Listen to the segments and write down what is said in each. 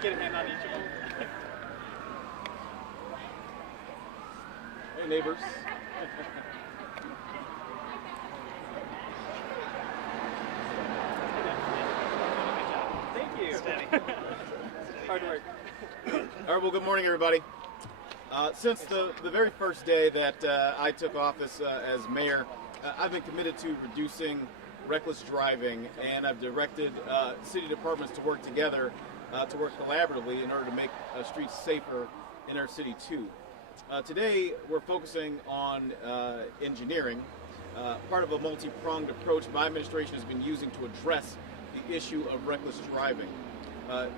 Let's get a hand on each of them. Hey, neighbors. Thank you. Hard work. All right, well, good morning, everybody. Since the very first day that I took office as mayor, I've been committed to reducing reckless driving, and I've directed city departments to work together, to work collaboratively in order to make streets safer in our city too. Today, we're focusing on engineering, part of a multi-pronged approach my administration has been using to address the issue of reckless driving.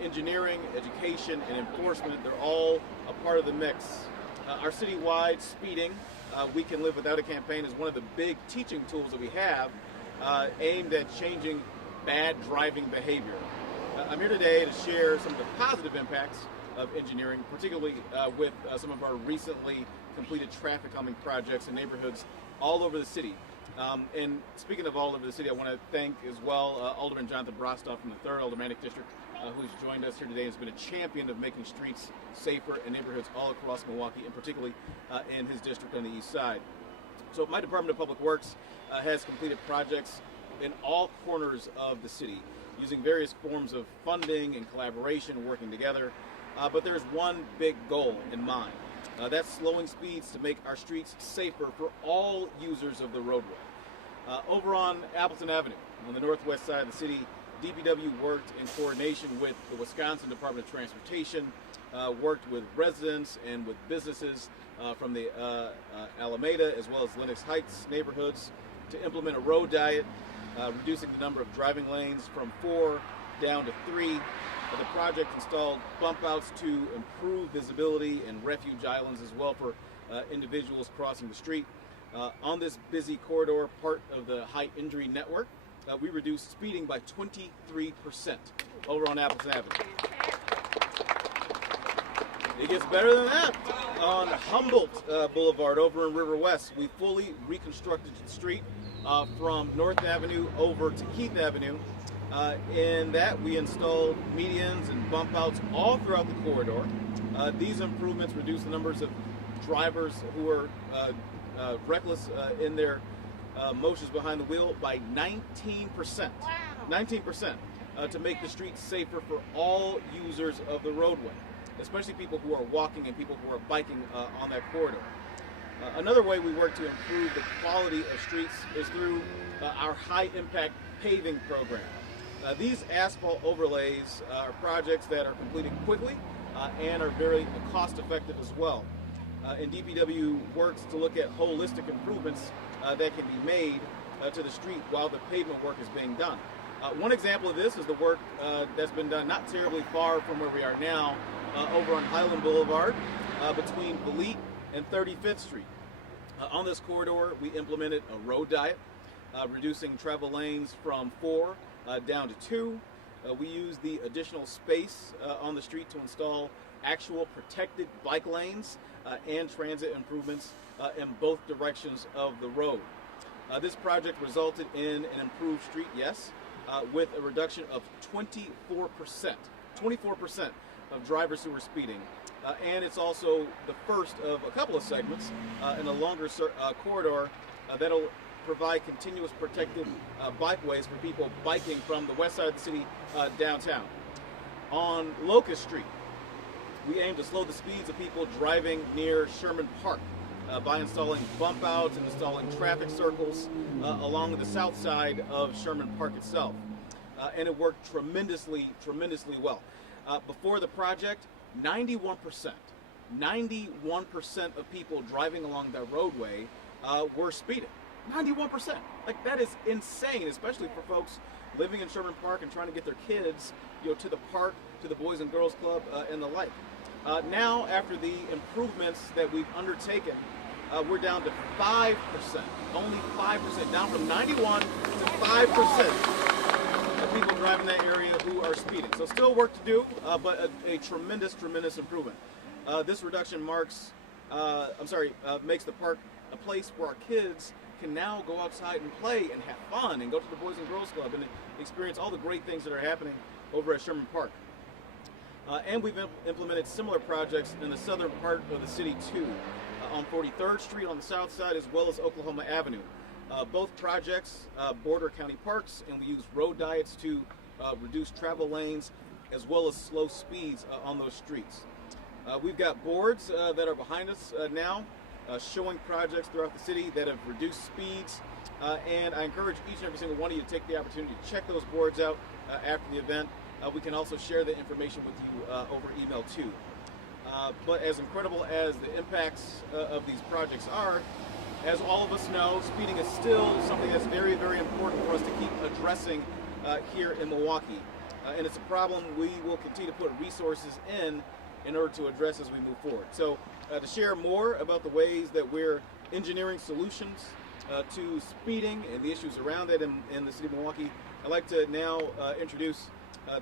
Engineering, education, and enforcement, they're all a part of the mix. Our citywide speeding, We Can Live Without a campaign is one of the big teaching tools that we have aimed at changing bad driving behavior. I'm here today to share some of the positive impacts of engineering, particularly with some of our recently completed traffic calming projects in neighborhoods all over the city. And speaking of all over the city, I want to thank as well Alderman Jonathan Brostoff from the 3rd Aldermanic District, who's joined us here today and has been a champion of making streets safer in neighborhoods all across Milwaukee, and particularly in his district on the east side. So my Department of Public Works has completed projects in all corners of the city using various forms of funding and collaboration, working together. But there's one big goal in mind. That's slowing speeds to make our streets safer for all users of the roadway. Over on Appleton Avenue, on the northwest side of the city, DPW worked in coordination with the Wisconsin Department of Transportation, worked with residents and with businesses from the Alameda as well as Lenox Heights neighborhoods to implement a road diet, reducing the number of driving lanes from 4 down to 3. The project installed bump outs to improve visibility and refuge islands as well for individuals crossing the street. On this busy corridor, part of the high injury network, we reduced speeding by 23% over on Appleton Avenue. It gets better than that. On Humboldt Boulevard over in River West, we fully reconstructed the street from North Avenue over to Keith Avenue. In that, we installed medians and bump outs all throughout the corridor. These improvements reduce the numbers of drivers who are reckless in their motions behind the wheel by 19%. Wow. 19% to make the streets safer for all users of the roadway, especially people who are walking and people who are biking on that corridor. Another way we work to improve the quality of streets is through our high-impact paving program. These asphalt overlays are projects that are completed quickly and are very cost-effective as well. And DPW works to look at holistic improvements that can be made to the street while the pavement work is being done. One example of this is the work that's been done not terribly far from where we are now over on Highland Boulevard between Belite and 35th Street. On this corridor, we implemented a road diet, reducing travel lanes from 4 down to 2. We used the additional space on the street to install actual protected bike lanes and transit improvements in both directions of the road. This project resulted in an improved street, yes, with a reduction of 24% of drivers who were speeding. And it's also the first of a couple of segments in a longer corridor that'll provide continuous protected bikeways for people biking from the west side of the city downtown. On Locust Street, we aim to slow the speeds of people driving near Sherman Park by installing bump outs and installing traffic circles along the south side of Sherman Park itself. And it worked tremendously well. Before the project, 91% of people driving along that roadway were speeding. 91%. Like, that is insane, especially for folks living in Sherman Park and trying to get their kids, to the park, to the Boys and Girls Club, and the like. Now, after the improvements that we've undertaken, we're down to 5%, only 5%, down from 91 to 5% of people driving that area who are speeding. So still work to do, but a tremendous improvement. This reduction makes the park a place where our kids can now go outside and play and have fun and go to the Boys and Girls Club and experience all the great things that are happening over at Sherman Park. And we've implemented similar projects in the southern part of the city too, on 43rd Street on the south side, as well as Oklahoma Avenue. Both projects border county parks, and we use road diets to reduce travel lanes as well as slow speeds on those streets. We've got boards that are behind us now showing projects throughout the city that have reduced speeds, and I encourage each and every single one of you to take the opportunity to check those boards out after the event. We can also share the information with you over email too. But as incredible as the impacts of these projects are, as all of us know, speeding is still something that's very, very important for us to keep addressing here in Milwaukee. And it's a problem we will continue to put resources in order to address as we move forward. So to share more about the ways that we're engineering solutions to speeding and the issues around it in the City of Milwaukee, I'd like to now introduce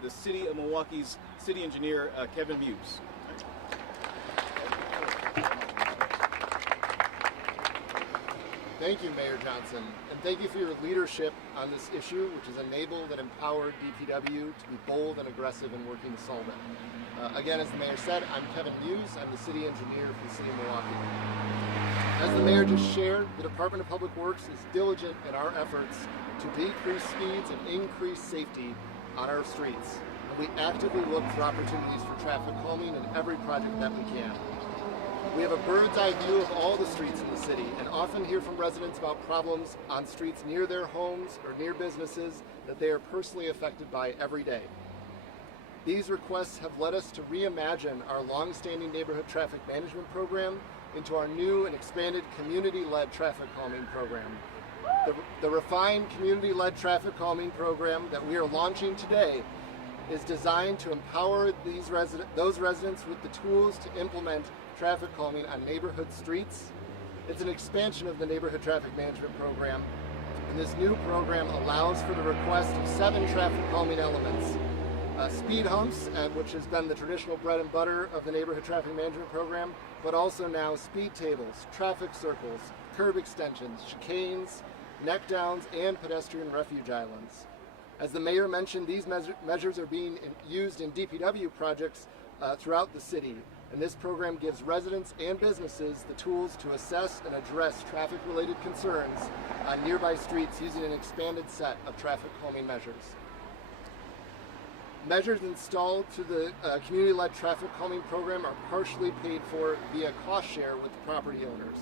the City of Milwaukee's City Engineer, Kevin Muse. Thank you, Mayor Johnson, and thank you for your leadership on this issue, which has enabled and empowered DPW to be bold and aggressive in working to solve it. Again, as the Mayor said, I'm Kevin Muse. I'm the City Engineer for the City of Milwaukee. As the Mayor just shared, the Department of Public Works is diligent in our efforts to decrease speeds and increase safety on our streets. And we actively look for opportunities for traffic calming in every project that we can. We have a bird's eye view of all the streets in the city and often hear from residents about problems on streets near their homes or near businesses that they are personally affected by every day. These requests have led us to reimagine our long-standing neighborhood traffic management program into our new and expanded community-led traffic calming program. The refined community-led traffic calming program that we are launching today is designed to empower those residents with the tools to implement traffic calming on neighborhood streets. It's an expansion of the neighborhood traffic management program, and this new program allows for the request of 7 traffic calming elements. Speed humps, which has been the traditional bread and butter of the neighborhood traffic management program, but also now speed tables, traffic circles, curb extensions, chicanes, neck downs, and pedestrian refuge islands. As the Mayor mentioned, these measures are being used in DPW projects throughout the city, and this program gives residents and businesses the tools to assess and address traffic-related concerns on nearby streets using an expanded set of traffic calming measures. Measures installed through the community-led traffic calming program are partially paid for via cost share with the property owners.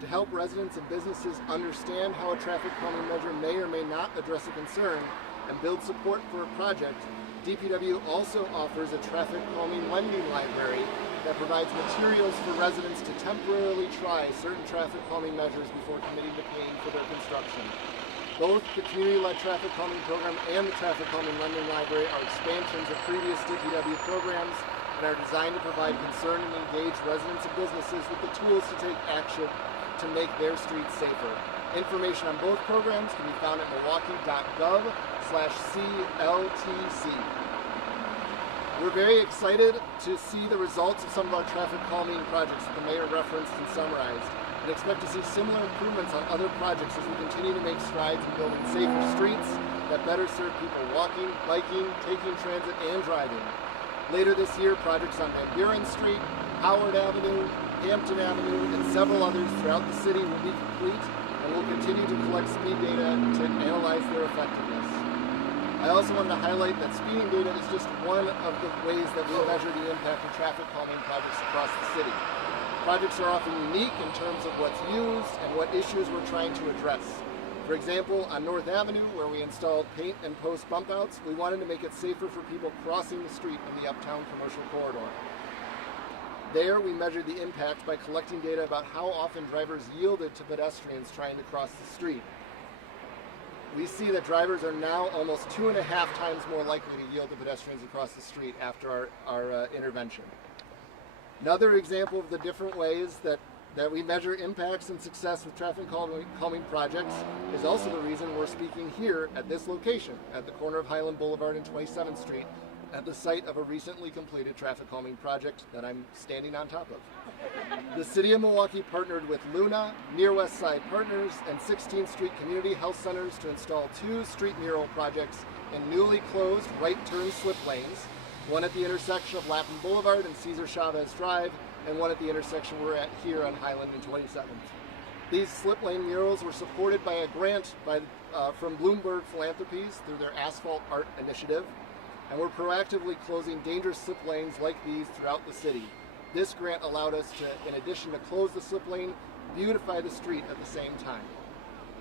To help residents and businesses understand how a traffic calming measure may or may not address a concern and build support for a project, DPW also offers a traffic calming lending library that provides materials for residents to temporarily try certain traffic calming measures before committing to paying for their construction. Both the community-led traffic calming program and the traffic calming lending library are expansions of previous DPW programs and are designed to provide concerned and engaged residents and businesses with the tools to take action to make their streets safer. Information on both programs can be found at milwaukee.gov/CLTC. We're very excited to see the results of some of our traffic calming projects that the Mayor referenced and summarized, and expect to see similar improvements on other projects as we continue to make strides in building safer streets that better serve people walking, biking, taking transit, and driving. Later this year, projects on Van Buren Street, Howard Avenue, Hampton Avenue, and several others throughout the city will be complete, and we'll continue to collect speed data to analyze their effectiveness. I also wanted to highlight that speeding data is just one of the ways that we measure the impact of traffic calming projects across the city. Projects are often unique in terms of what's used and what issues we're trying to address. For example, on North Avenue, where we installed paint and post bump outs, we wanted to make it safer for people crossing the street in the uptown commercial corridor. There, we measured the impact by collecting data about how often drivers yielded to pedestrians trying to cross the street. We see that drivers are now almost 2.5 times more likely to yield to pedestrians across the street after our intervention. Another example of the different ways that we measure impacts and success with traffic calming projects is also the reason we're speaking here at this location, at the corner of Highland Boulevard and 27th Street, at the site of a recently completed traffic calming project that I'm standing on top of. The City of Milwaukee partnered with Luna, Near West Side Partners, and 16th Street Community Health Centers to install 2 street mural projects in newly closed right turn slip lanes one at the intersection of Lapham Boulevard and Cesar Chavez Drive, and one at the intersection we're at here on Highland and 27th. These slip lane murals were supported by a grant from Bloomberg Philanthropies through their Asphalt Art Initiative, and we're proactively closing dangerous slip lanes like these throughout the city. This grant allowed us to, in addition to close the slip lane, beautify the street at the same time.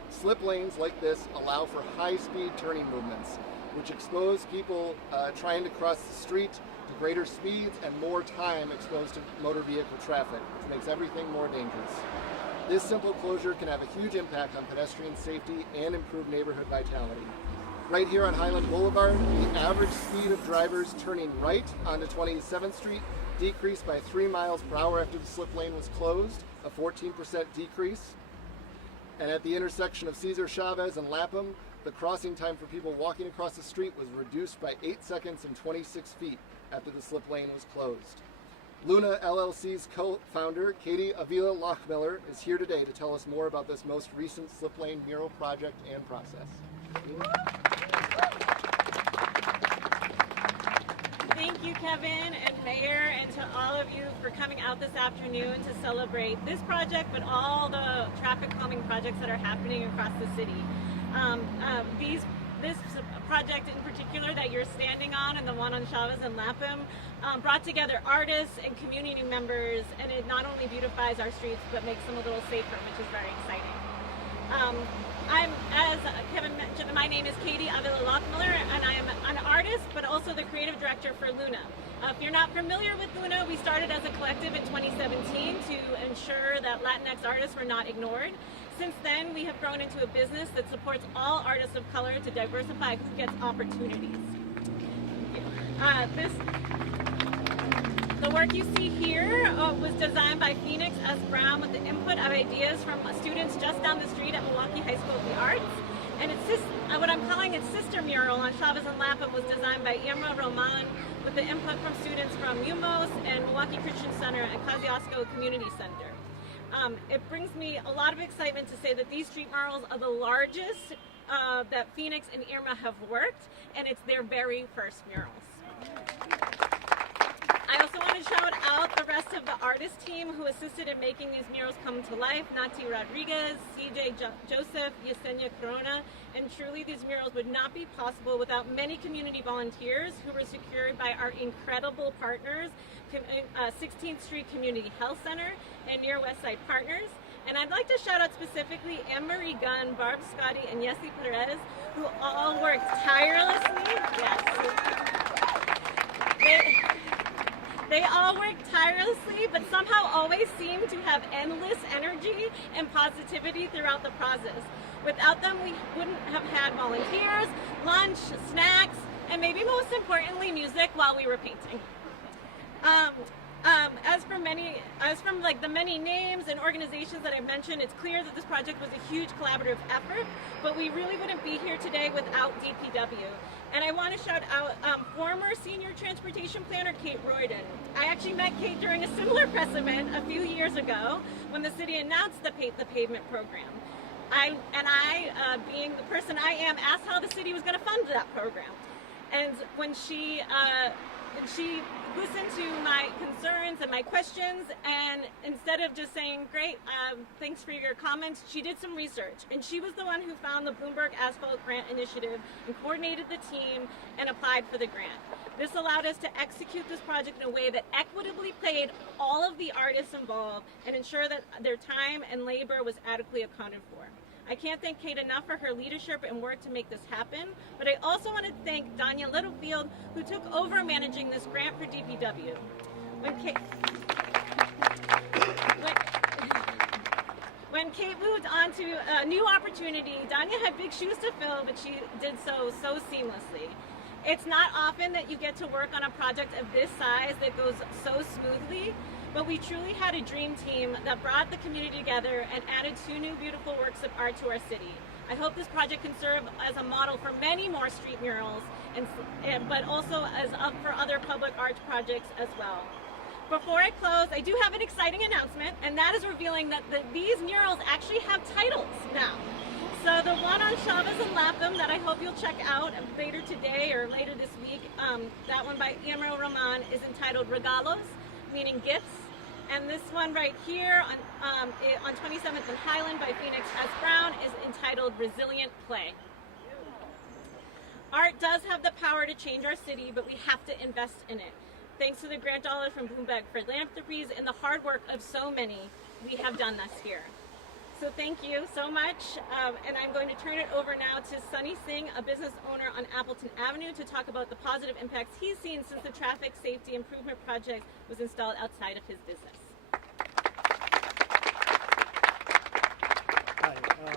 Slip lanes like this allow for high-speed turning movements, which expose people trying to cross the street to greater speeds and more time exposed to motor vehicle traffic, which makes everything more dangerous. This simple closure can have a huge impact on pedestrian safety and improve neighborhood vitality. Right here on Highland Boulevard, the average speed of drivers turning right onto 27th Street decreased by 3 miles per hour after the slip lane was closed, a 14% decrease. And at the intersection of Cesar Chavez and Lapham, the crossing time for people walking across the street was reduced by 8 seconds and 26 feet after the slip lane was closed. Luna LLC's co-founder, Katie Avila Lochmiller, is here today to tell us more about this most recent slip lane mural project and process. Thank you, Kevin and Mayor, and to all of you for coming out this afternoon to celebrate this project, but all the traffic calming projects that are happening across the city. This project in particular that you're standing on, and the one on Chavez and Lapham, brought together artists and community members, and it not only beautifies our streets, but makes them a little safer, which is very exciting. As Kevin mentioned, my name is Katie Avila Lochmiller, and I am an artist, but also the creative director for Luna. If you're not familiar with Luna, we started as a collective in 2017 to ensure that Latinx artists were not ignored. Since then, we have grown into a business that supports all artists of color to diversify who gets opportunities. The work you see here was designed by Phoenix S. Brown with the input of ideas from students just down the street at Milwaukee High School of the Arts. And what I'm calling its sister mural on Chavez and Lapham was designed by Irma Roman with the input from students from UMOS and Milwaukee Christian Center and Kosciuszko Community Center. It brings me a lot of excitement to say that these street murals are the largest that Phoenix and Irma have worked, and it's their very first murals. I also want to shout out the rest of the artist team who assisted in making these murals come to life. Nati Rodriguez, CJ Joseph, Yesenia Corona, and truly these murals would not be possible without many community volunteers who were secured by our incredible partners, 16th Street Community Health Center and Near West Side Partners. And I'd like to shout out specifically Anne-Marie Gunn, Barb Scotty, and Yessi Perez, who all worked tirelessly. They all worked tirelessly, but somehow always seem to have endless energy and positivity throughout the process. Without them, we wouldn't have had volunteers, lunch, snacks, and maybe most importantly, music while we were painting. As from the many names and organizations that I've mentioned, it's clear that this project was a huge collaborative effort, but we really wouldn't be here today without DPW. And I want to shout out former senior transportation planner Kate Royden. I actually met Kate during a similar press event a few years ago when the city announced the Paint the Pavement program. I, being the person I am, asked how the city was going to fund that program. And when she listened to my concerns and my questions, and instead of just saying, great, thanks for your comments, she did some research. And she was the one who found the Bloomberg Asphalt Grant Initiative and coordinated the team and applied for the grant. This allowed us to execute this project in a way that equitably paid all of the artists involved and ensure that their time and labor was adequately accounted for. I can't thank Kate enough for her leadership and work to make this happen, but I also want to thank Danya Littlefield, who took over managing this grant for DPW. When Kate moved on to a new opportunity, Danya had big shoes to fill, but she did so seamlessly. It's not often that you get to work on a project of this size that goes so smoothly, but we truly had a dream team that brought the community together and added 2 new beautiful works of art to our city. I hope this project can serve as a model for many more street murals, but also as up for other public art projects as well. Before I close, I do have an exciting announcement, and that is revealing that these murals actually have titles now. So the one on Chavez and Lapham that I hope you'll check out later today or later this week. That one by Emeril Roman is entitled Regalos, meaning gifts. And this one right here on 27th and Highland by Phoenix S. Brown is entitled Resilient Play. Art does have the power to change our city, but we have to invest in it. Thanks to the grant dollars from Bloomberg Philanthropies and the hard work of so many, we have done this here. So thank you so much, and I'm going to turn it over now to Sunny Singh, a business owner on Appleton Avenue, to talk about the positive impacts he's seen since the traffic safety improvement project was installed outside of his business. Hi,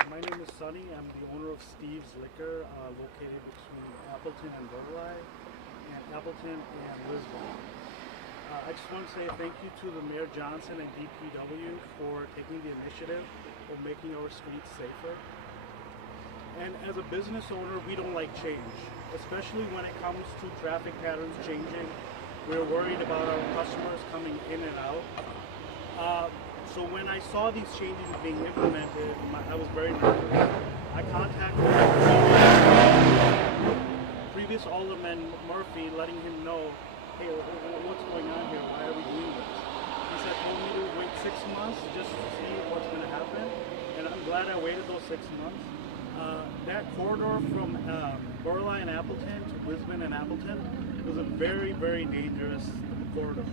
my name is Sunny. I'm the owner of Steve's Liquor, located between Appleton and Burleigh, and Appleton and Lisbon. I just want to say thank you to the Mayor Johnson and DPW for taking the initiative of making our streets safer. And as a business owner, we don't like change, especially when it comes to traffic patterns changing. We're worried about our customers coming in and out. So when I saw these changes being implemented, I was very nervous. I contacted previous Alderman Murphy, letting him know, hey, what's going on here? Why are we doing this? He said, told me to wait 6 months just to see what's going to happen. And I'm glad I waited those 6 months. That corridor from Burleigh and Appleton to Brisbane and Appleton was a very, very dangerous corridor.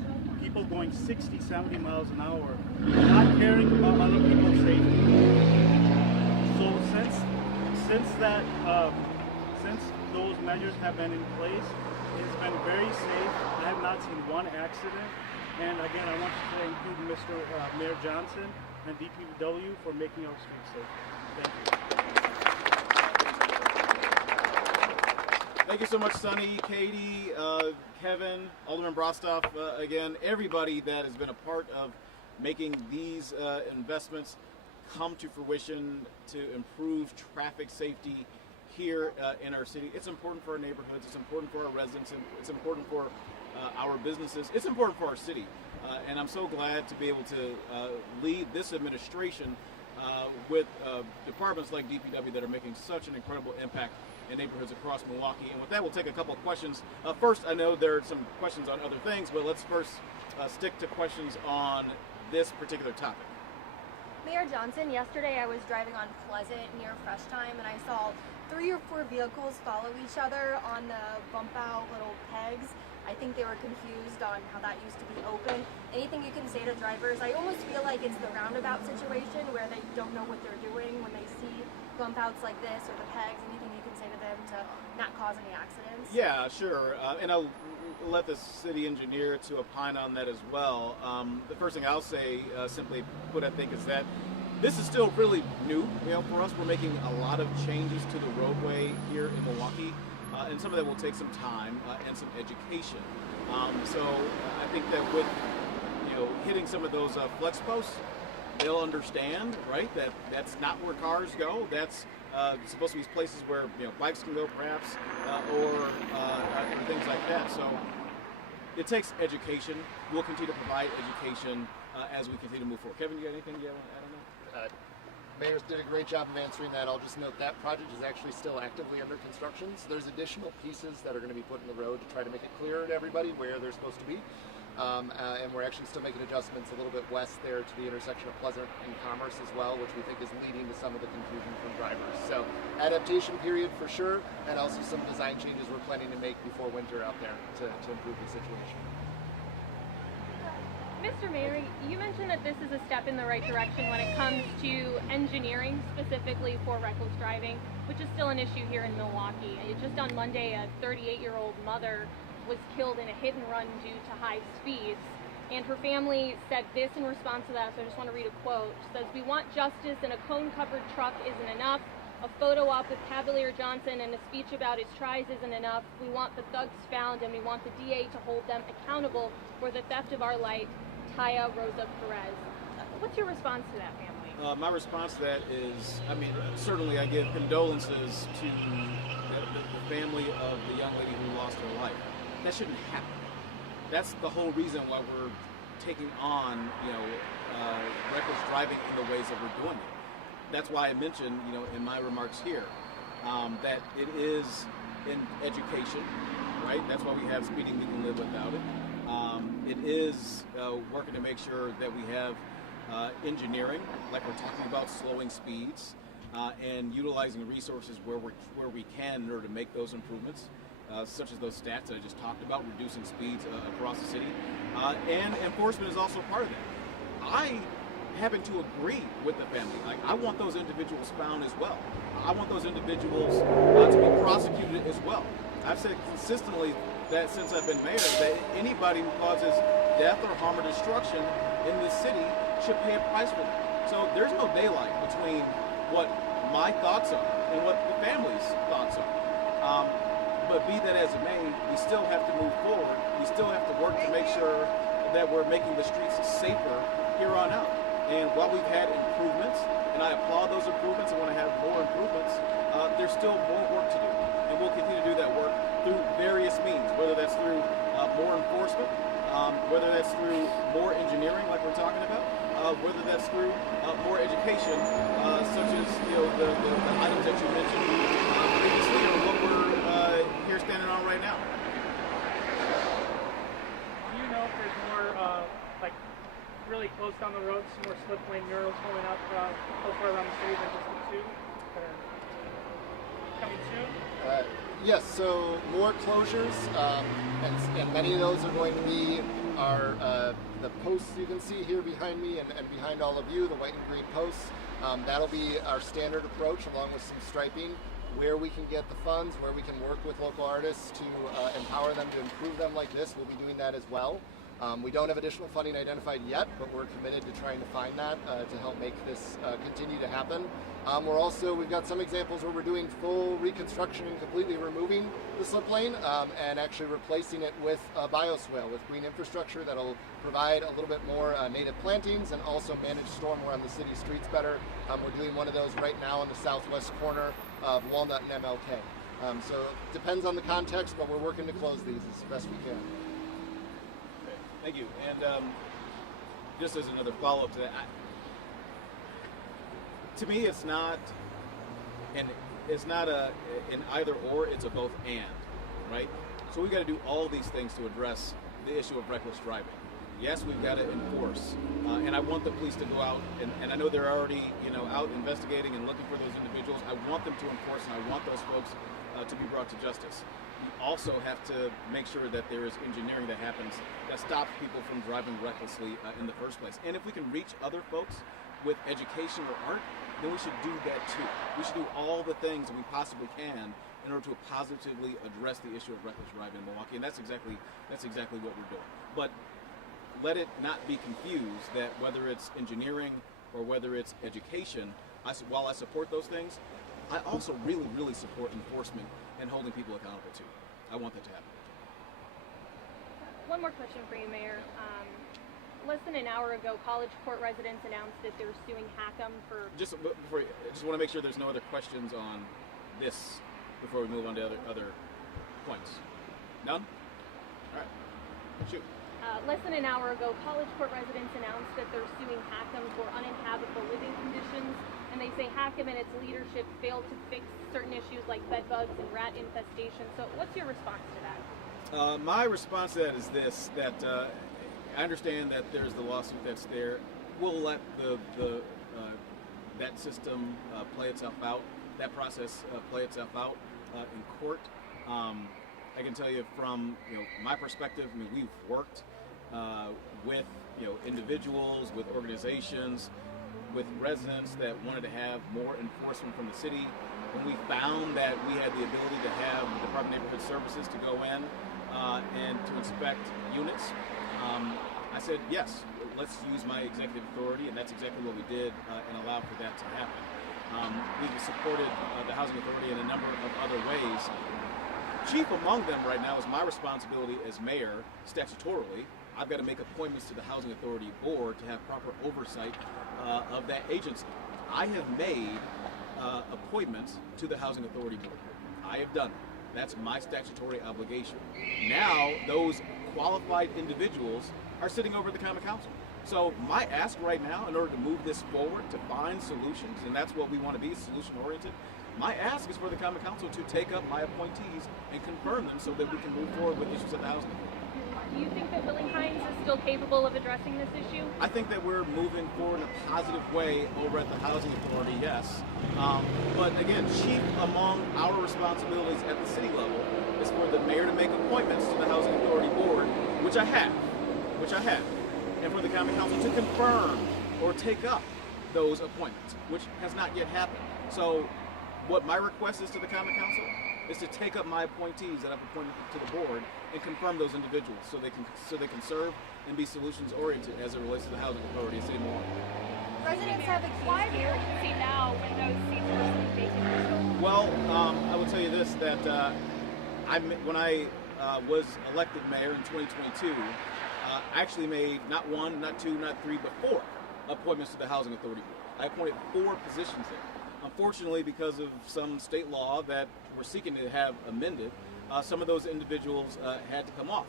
People going 60, 70 miles an hour, not caring about other people's safety. So since those measures have been in place, it's been very safe. I have not seen one accident. And again, I want to thank you, Mr. Mayor Johnson and DPW for making our streets safe. Thank you. Thank you so much, Sunny, Katie, Kevin, Alderman Brostoff, again, everybody that has been a part of making these investments come to fruition to improve traffic safety here in our city. It's important for our neighborhoods, it's important for our residents, it's important for our businesses, it's important for our city. And I'm so glad to be able to lead this administration with departments like DPW that are making such an incredible impact in neighborhoods across Milwaukee. And with that, we'll take a couple of questions. First, I know there are some questions on other things, but let's first stick to questions on this particular topic. Mayor Johnson, yesterday I was driving on Pleasant near Fresh Time and I saw 3 or 4 vehicles follow each other on the bump out little pegs. I think they were confused on how that used to be open. Anything you can say to drivers? I almost feel like it's the roundabout situation where they don't know what they're doing when they see bump outs like this or the pegs. Anything you can say to them to not cause any accidents? Yeah, sure. And I'll let the city engineer to opine on that as well. The first thing I'll say, simply put, I think, is that this is still really new. For us, we're making a lot of changes to the roadway here in Milwaukee. And some of that will take some time and some education. So I think that with hitting some of those flex posts, they'll understand, right, that that's not where cars go. That's supposed to be places where bikes can go, perhaps, or things like that. So it takes education. We'll continue to provide education as we continue to move forward. Kevin, you got anything you want to add on that? Mayor's did a great job of answering that. I'll just note that project is actually still actively under construction. So there's additional pieces that are going to be put in the road to try to make it clearer to everybody where they're supposed to be. And we're actually still making adjustments a little bit west there to the intersection of Pleasant and Commerce as well, which we think is leading to some of the confusion from drivers. So adaptation period for sure, and also some design changes we're planning to make before winter out there to improve the situation. Mr. Mayor, you mentioned that this is a step in the right direction when it comes to engineering, specifically for reckless driving, which is still an issue here in Milwaukee. Just on Monday, a 38-year-old mother was killed in a hit and run due to high speeds, and her family said this in response to that, so I just want to read a quote. She says, "We want justice, and a cone-covered truck isn't enough. A photo op with Cavalier Johnson and a speech about his tries isn't enough. We want the thugs found, and we want the DA to hold them accountable for the theft of our light. Taya Rosa Perez." What's your response to that, family? My response to that is, certainly I give condolences to the family of the young lady who lost her life. That shouldn't happen. That's the whole reason why we're taking on, reckless driving in the ways that we're doing it. That's why I mentioned, in my remarks here, that it is in education, right? That's why we have speeding legal live without it. It is working to make sure that we have engineering, like we're talking about slowing speeds, and utilizing resources where we can in order to make those improvements, such as those stats that I just talked about, reducing speeds across the city. And enforcement is also part of that. I happen to agree with the family. Like, I want those individuals found as well. I want those individuals to be prosecuted as well. I've said consistently that since I've been mayor, that anybody who causes death or harm or destruction in this city should pay a price for that. So there's no daylight between what my thoughts are and what the family's thoughts are. But be that as it may, we still have to move forward. We still have to work to make sure that we're making the streets safer here on out. And while we've had improvements, and I applaud those improvements and want to have more improvements, there's still more work to do. And we'll continue to do that work through various means, whether that's through more enforcement, whether that's through more engineering like we're talking about, whether that's through more education, such as the items that you mentioned previously, or what we're here standing on right now. Do you know if there's more, like, really close down the road, some more slip lane murals going up a little further around the city than just the two that are coming soon? Yes, so more closures, and many of those are going to be the posts you can see here behind me and behind all of you, the white and green posts. That'll be our standard approach, along with some striping, where we can get the funds, where we can work with local artists to empower them to improve them like this. We'll be doing that as well. We don't have additional funding identified yet, but we're committed to trying to find that to help make this continue to happen. We've got some examples where we're doing full reconstruction and completely removing the slip lane and actually replacing it with a bioswale, with green infrastructure that'll provide a little bit more native plantings and also manage stormwater on the city streets better. We're doing one of those right now on the southwest corner of Walnut and MLK. So it depends on the context, but we're working to close these as best we can. Thank you. And just as another follow-up to that, to me, it's not an either or. It's a both and, right? So we've got to do all these things to address the issue of reckless driving. Yes, we've got to enforce, and I want the police to go out, and I know they're already out investigating and looking for those individuals. I want them to enforce, and I want those folks to be brought to justice. We also have to make sure that there is engineering that happens that stops people from driving recklessly in the first place. And if we can reach other folks with education or art, then we should do that too. We should do all the things that we possibly can in order to positively address the issue of reckless driving in Milwaukee, and that's exactly what we're doing. But let it not be confused that whether it's engineering or whether it's education, while I support those things, I also really, really support enforcement and holding people accountable too. I want that to happen. One more question for you, Mayor. Less than an hour ago, College Court residents announced that they're suing Hackham for... I just want to make sure there's no other questions on this before we move on to other points. None? All right. Shoot. Less than an hour ago, College Court residents announced that they're suing Hackham for uninhabitable living conditions, and they say Hackham and its leadership failed to fix certain issues like bed bugs and rat infestation. So what's your response to that? My response to that is this, that I understand that there's the lawsuit that's there. We'll let that system play itself out, that process play itself out in court. I can tell you from my perspective, I mean, we've worked with individuals, with organizations, with residents that wanted to have more enforcement from the city. When we found that we had the ability to have the Department of Neighborhood Services to go in and to inspect units, I said, yes, let's use my executive authority, and that's exactly what we did and allowed for that to happen. We've supported the Housing Authority in a number of other ways. Chief among them right now is my responsibility as mayor, statutorily. I've got to make appointments to the Housing Authority Board to have proper oversight of that agency. I have made appointments to the Housing Authority Board. I have done it. That's my statutory obligation. Now, those qualified individuals are sitting over at the Common Council. So my ask right now, in order to move this forward, to find solutions, and that's what we want to be, solution-oriented, My ask is for the Common Council to take up my appointees and confirm them so that we can move forward with issues at the housing authority. Do you think that Willie Hines is still capable of addressing this issue? I think that we're moving forward in a positive way over at the Housing Authority, yes. But again, chief among our responsibilities at the city level is for the mayor to make appointments to the Housing Authority board, which I have, and for the Common Council to confirm or take up those appointments, which has not yet happened. So what my request is to the Common Council is to take up my appointees that I've appointed to the board and confirm those individuals so they can serve and be solutions oriented as it relates to the Housing Authority of City of Milwaukee. Residents have accused Why the you. urgency now when those seats were sitting vacant? Well, I will tell you this, that when I was elected mayor in 2022, I actually made not one, not two, not three, but 4 appointments to the Housing Authority board. I appointed 4 positions there. Unfortunately, because of some state law that we're seeking to have amended, some of those individuals had to come off.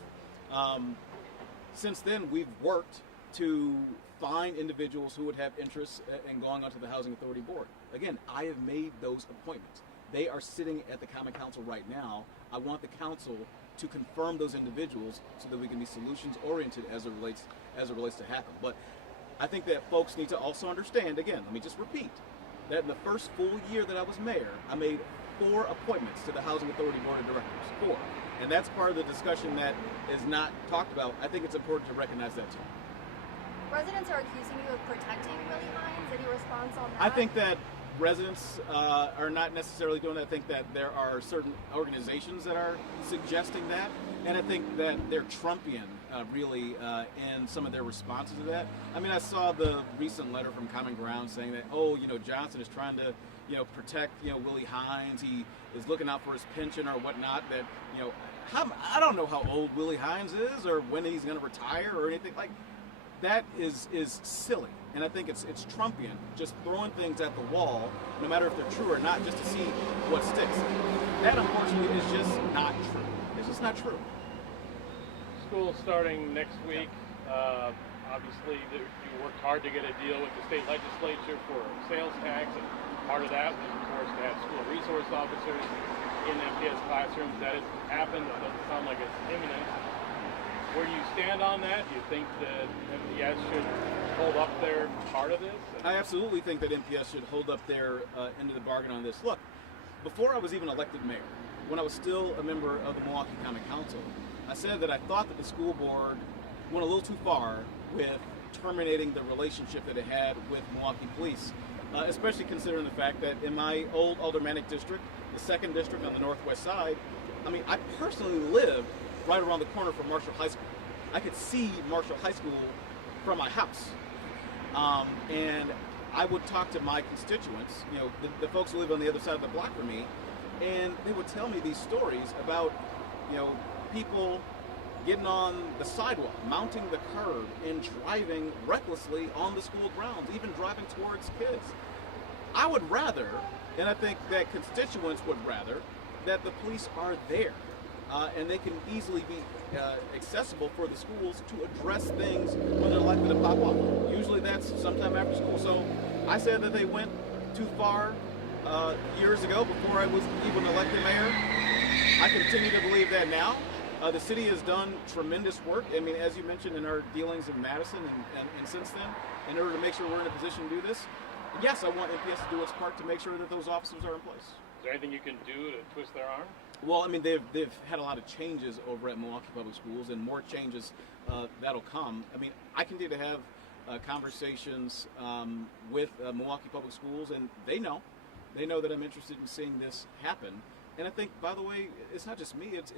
Since then, we've worked to find individuals who would have interest in going onto the Housing Authority board. Again, I have made those appointments. They are sitting at the Common Council right now. I want the council to confirm those individuals so that we can be solutions oriented as it relates to happen. But I think that folks need to also understand, again, let me just repeat, that in the first full year that I was mayor, I made 4 appointments to the Housing Authority Board of Directors. 4. And that's part of the discussion that is not talked about. I think it's important to recognize that too. Residents are accusing you of protecting Willie Hines. Any response on that? I think that residents are not necessarily doing that. I think that there are certain organizations that are suggesting that, and I think that they're Trumpian really in some of their responses to that. I mean, I saw the recent letter from Common Ground saying that, Johnson is trying to, protect, Willie Hines. He is looking out for his pension or whatnot. That, I don't know how old Willie Hines is or when he's going to retire or anything like. That is silly, and I think it's Trumpian, just throwing things at the wall, no matter if they're true or not, just to see what sticks. That, unfortunately, is just not true. It's just not true. School starting next week. Obviously, you worked hard to get a deal with the state legislature for sales tax, and part of that was, of course, to have school resource officers in MPS classrooms. That hasn't happened. It doesn't sound like it's imminent. Where do you stand on that? Do you think that MPS should hold up their part of this? I absolutely think that MPS should hold up their end of the bargain on this. Look, before I was even elected mayor, when I was still a member of the Milwaukee Common Council, I said that I thought that the school board went a little too far with terminating the relationship that it had with Milwaukee police, especially considering the fact that in my old aldermanic district, the 2nd district on the northwest side, I personally lived right around the corner from Marshall High School. I could see Marshall High School from my house. And I would talk to my constituents, the folks who live on the other side of the block from me, and they would tell me these stories about, people getting on the sidewalk, mounting the curb, and driving recklessly on the school grounds, even driving towards kids. I would rather, and I think that constituents would rather, that the police are there. And they can easily be accessible for the schools to address things when they're likely to pop up. Usually that's sometime after school. So I said that they went too far years ago before I was even elected mayor. I continue to believe that now. The city has done tremendous work. I mean, as you mentioned in our dealings in Madison and since then, in order to make sure we're in a position to do this, yes, I want MPS to do its part to make sure that those officers are in place. Is there anything you can do to twist their arm? Well, I mean, they've had a lot of changes over at Milwaukee Public Schools, and more changes that'll come. I mean, I continue to have conversations with Milwaukee Public Schools, and they know that I'm interested in seeing this happen. And I think, by the way, it's not just me; it's